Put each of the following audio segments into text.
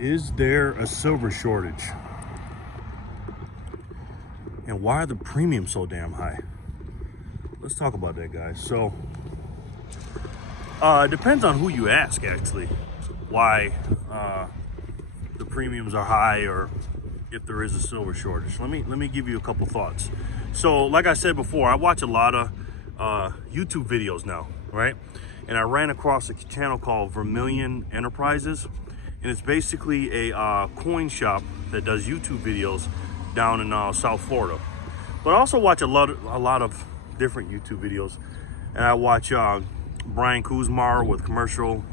Is there a silver shortage? And why are the premiums so damn high? Let's talk about that, guys. So, it depends on who you ask, actually, why the premiums are high or if there is a silver shortage. Let me give you a couple thoughts. So, like I said before, I watch a lot of YouTube videos now, right? And I ran across a channel called Vermilion Enterprises, and it's basically a coin shop that does YouTube videos down in South Florida. But I also watch a lot of different YouTube videos, and I watch Brian Kuzmar with commercial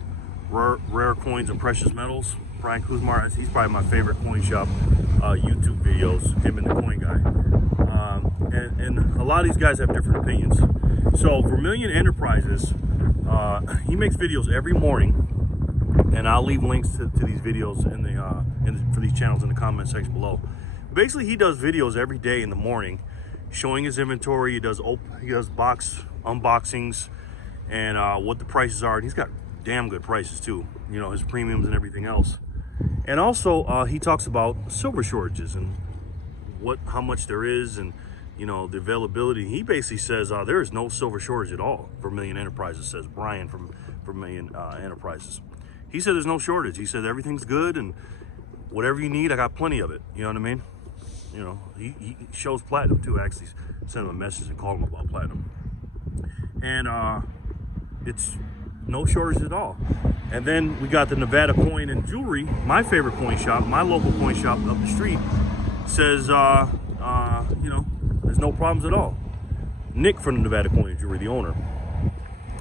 rare coins and precious metals. Brian Kuzmar, he's probably my favorite coin shop YouTube videos, him and the coin guy. And a lot of these guys have different opinions. So Vermilion Enterprises, he makes videos every morning, and I'll leave links to these videos for these channels in the comment section below. Basically, he does videos every day in the morning, showing his inventory. He does box unboxings and what the prices are. And he's got damn good prices too. You know, his premiums and everything else. And also, he talks about silver shortages and how much there is, and you know, the availability. He basically says there is no silver shortage at all. Vermilion Enterprises says, Brian from Vermilion Enterprises. He said there's no shortage. He said everything's good, and whatever you need, I got plenty of it. You know what I mean? You know, he shows platinum too. I actually sent him a message and called him about platinum. And it's no shortage at all. And then we got the Nevada Coin and Jewelry, my favorite coin shop, my local coin shop up the street, says, you know, there's no problems at all. Nick from the Nevada Coin and Jewelry, the owner.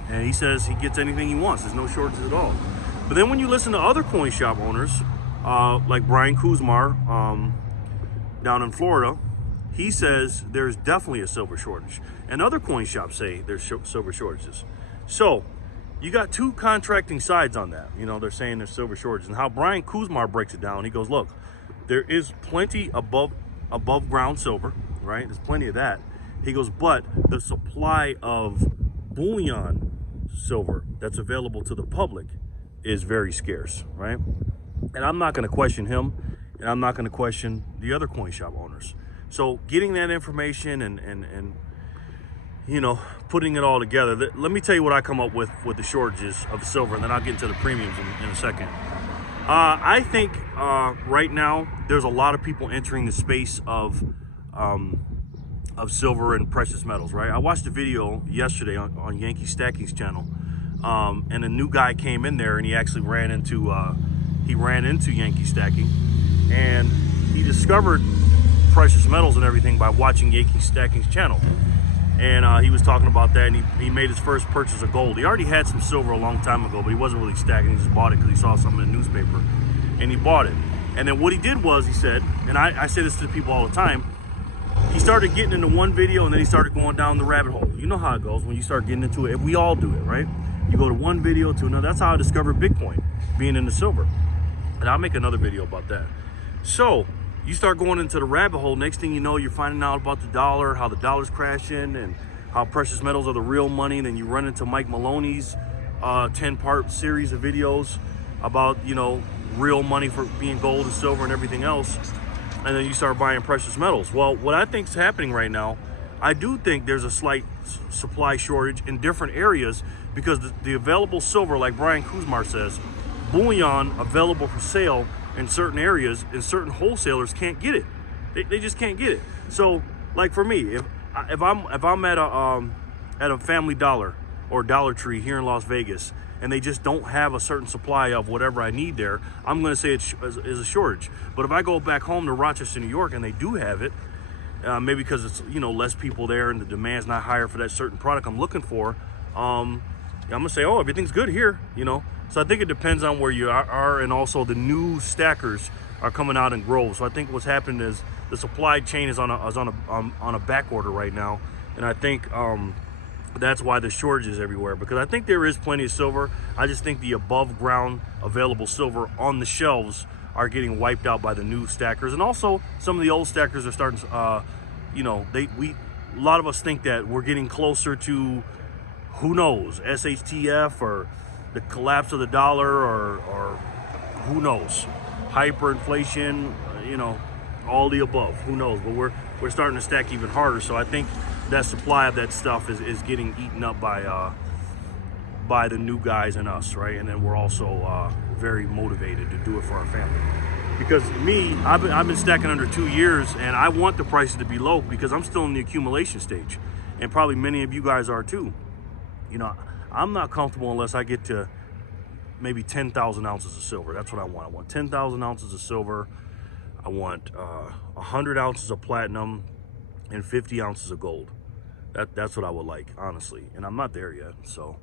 And he says he gets anything he wants. There's no shortages at all. But then when you listen to other coin shop owners, like Brian Kuzmar, down in Florida, he says there's definitely a silver shortage. And other coin shops say there's silver shortages. So you got two contracting sides on that. You know, they're saying there's silver shortages. And how Brian Kuzmar breaks it down, he goes, look, there is plenty above ground silver, right? There's plenty of that. He goes, but the supply of bullion silver that's available to the public is very scarce, right? And I'm not going to question him, and I'm not going to question the other coin shop owners. So getting that information and you know, putting it all together, let me tell you what I come up with the shortages of silver, and then I'll get into the premiums in a second. I think right now there's a lot of people entering the space of silver and precious metals, right? I watched a video yesterday on Yankee Stacking's channel, and a new guy came in there, and he actually ran into Yankee Stacking, and he discovered precious metals and everything by watching Yankee Stacking's channel. And he was talking about that, and he made his first purchase of gold. He already had some silver a long time ago, but he wasn't really stacking. He just bought it because he saw something in the newspaper, and he bought it. And then what he did was, he said, and I say this to people all the time, he started getting into one video, and then he started going down the rabbit hole. You know how it goes when you start getting into it. We all do it, right? You go to one video to another. That's how I discovered Bitcoin, being into silver. And I'll make another video about that. So you start going into the rabbit hole. Next thing you know, you're finding out about the dollar, how the dollar's crashing, and how precious metals are the real money. And then you run into Mike Maloney's 10-part series of videos about, you know, real money for being gold and silver and everything else. And then you start buying precious metals. Well, what I think is happening right now, I do think there's a slight supply shortage in different areas, because the available silver, like Brian Kuzmar says, bullion available for sale in certain areas, and certain wholesalers can't get it. They just can't get it. So, like for me, if I'm at a Family Dollar or Dollar Tree here in Las Vegas, and they just don't have a certain supply of whatever I need there, I'm going to say it is a shortage. But if I go back home to Rochester, New York, and they do have it, maybe because it's, you know, less people there and the demand's not higher for that certain product I'm looking for, I'm going to say, oh, everything's good here, you know. So I think it depends on where you are, and also the new stackers are coming out in groves. So I think what's happened is the supply chain is on a back order right now, and I think that's why the shortage is everywhere, because I think there is plenty of silver. I just think the above ground available silver on the shelves are getting wiped out by the new stackers, and also some of the old stackers are starting to, you know, a lot of us think that we're getting closer to, who knows, SHTF or the collapse of the dollar, or who knows. hyperinflation, you know, all the above. Who knows? But we're starting to stack even harder. So I think that supply of that stuff is getting eaten up by the new guys and us, right? And then we're also very motivated to do it for our family. Because me, I've been stacking under 2 years, and I want the prices to be low because I'm still in the accumulation stage, and probably many of you guys are too. You know, I'm not comfortable unless I get to maybe 10,000 ounces of silver. That's what I want. I want 10,000 ounces of silver. I want 100 ounces of platinum and 50 ounces of gold. That's what I would like, honestly. And I'm not there yet, so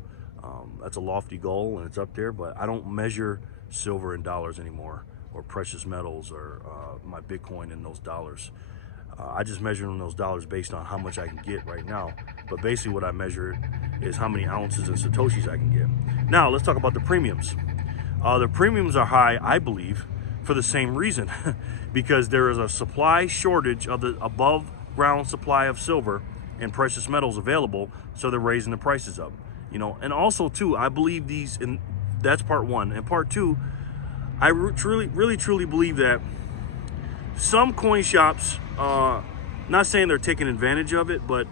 that's a lofty goal, and it's up there. But I don't measure silver in dollars anymore, or precious metals, or my Bitcoin in those dollars. I just measure in those dollars based on how much I can get right now. But basically what I measure is how many ounces and Satoshis I can get. Now, let's talk about the premiums. The premiums are high, I believe, for the same reason. Because there is a supply shortage of the above ground supply of silver and precious metals available, so they're raising the prices up. You know, and also too, I believe these, and that's part one. And part two, I really truly believe that some coin shops, not saying they're taking advantage of it, but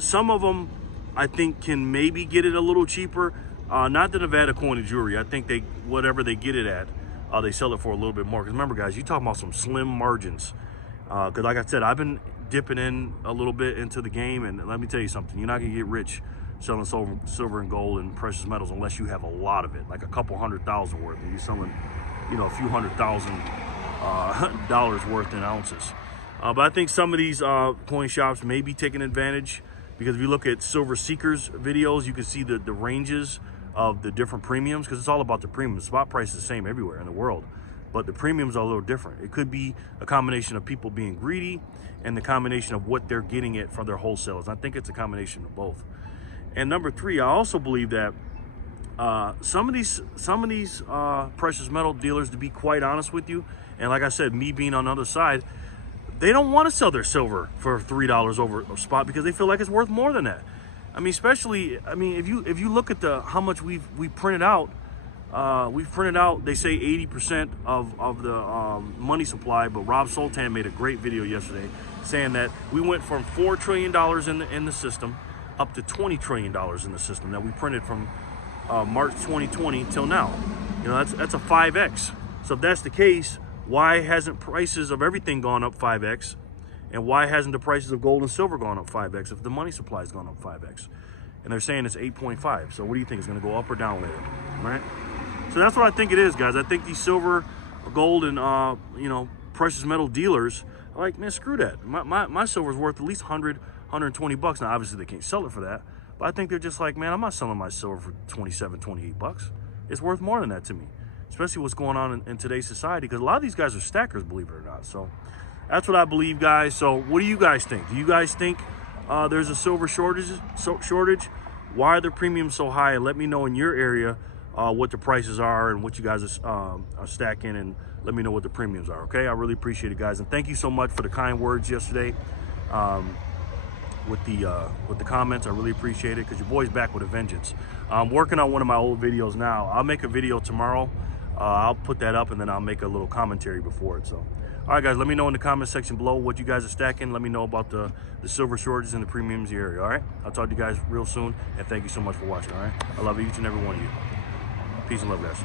some of them I think can maybe get it a little cheaper. Not the Nevada Coin and Jewelry. I think whatever they get it at, they sell it for a little bit more. Because remember, guys, you're talking about some slim margins. Because like I said, I've been dipping in a little bit into the game, and let me tell you something: you're not gonna get rich selling silver and gold and precious metals unless you have a lot of it, like a couple $100,000 worth, and you're selling, you know, a few $100,000 dollars worth in ounces. But I think some of these coin shops may be taking advantage, because if you look at Silver Seekers videos, you can see the ranges of the different premiums, because it's all about the premium. The spot price is the same everywhere in the world, but the premiums are a little different. It could be a combination of people being greedy and the combination of what they're getting it from their wholesalers. I think it's a combination of both. And number three, I also believe that some of these precious metal dealers, to be quite honest with you, and like I said, me being on the other side, they don't want to sell their silver for $3 over spot because they feel like it's worth more than that. I mean, especially, I mean, if you look at how much we printed out, we've printed out, they say 80% of the money supply, but Rob Sultan made a great video yesterday saying that we went from $4 trillion in the system up to $20 trillion in the system that we printed from March 2020 till now. You know, that's a 5x. So if that's the case, why hasn't prices of everything gone up 5x? And why hasn't the prices of gold and silver gone up 5x if the money supply has gone up 5x? And they're saying it's 8.5. So what do you think? It's going to go up or down later, right? So that's what I think it is, guys. I think these silver, gold, and you know, precious metal dealers are like, man, screw that. My silver's worth at least 100, 120 bucks. Now, obviously, they can't sell it for that. But I think they're just like, man, I'm not selling my silver for 27, 28 bucks. It's worth more than that to me, especially what's going on in today's society, because a lot of these guys are stackers, believe it or not. So that's what I believe, guys. So what do you guys think? Do you guys think there's a silver shortage? Why are the premiums so high? And let me know in your area what the prices are and what you guys are stacking, and let me know what the premiums are, okay? I really appreciate it, guys. And thank you so much for the kind words yesterday with the comments. I really appreciate it, because your boy's back with a vengeance. I'm working on one of my old videos now. I'll make a video tomorrow. I'll put that up, and then I'll make a little commentary before it. So, all right, guys, let me know in the comment section below what you guys are stacking. Let me know about the silver shortages and the premiums area, all right? I'll talk to you guys real soon, and thank you so much for watching, all right? I love each and every one of you. Peace and love, guys.